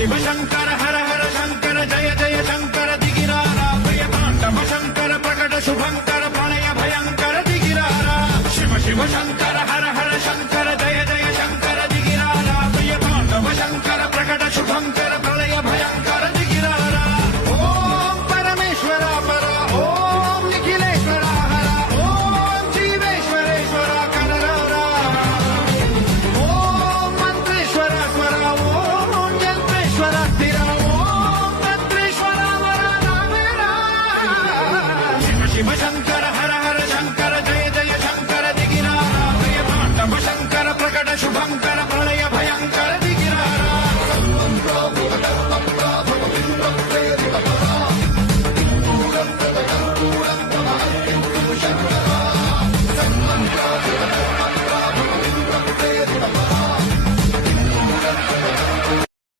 शिव शंकर हर हर शंकर जय जय शंकर दिगिरारा प्रिय तांडव शंकर प्रकट शुभंकर प्रणय भयंकर दिगिरारा शिव शिव शंकर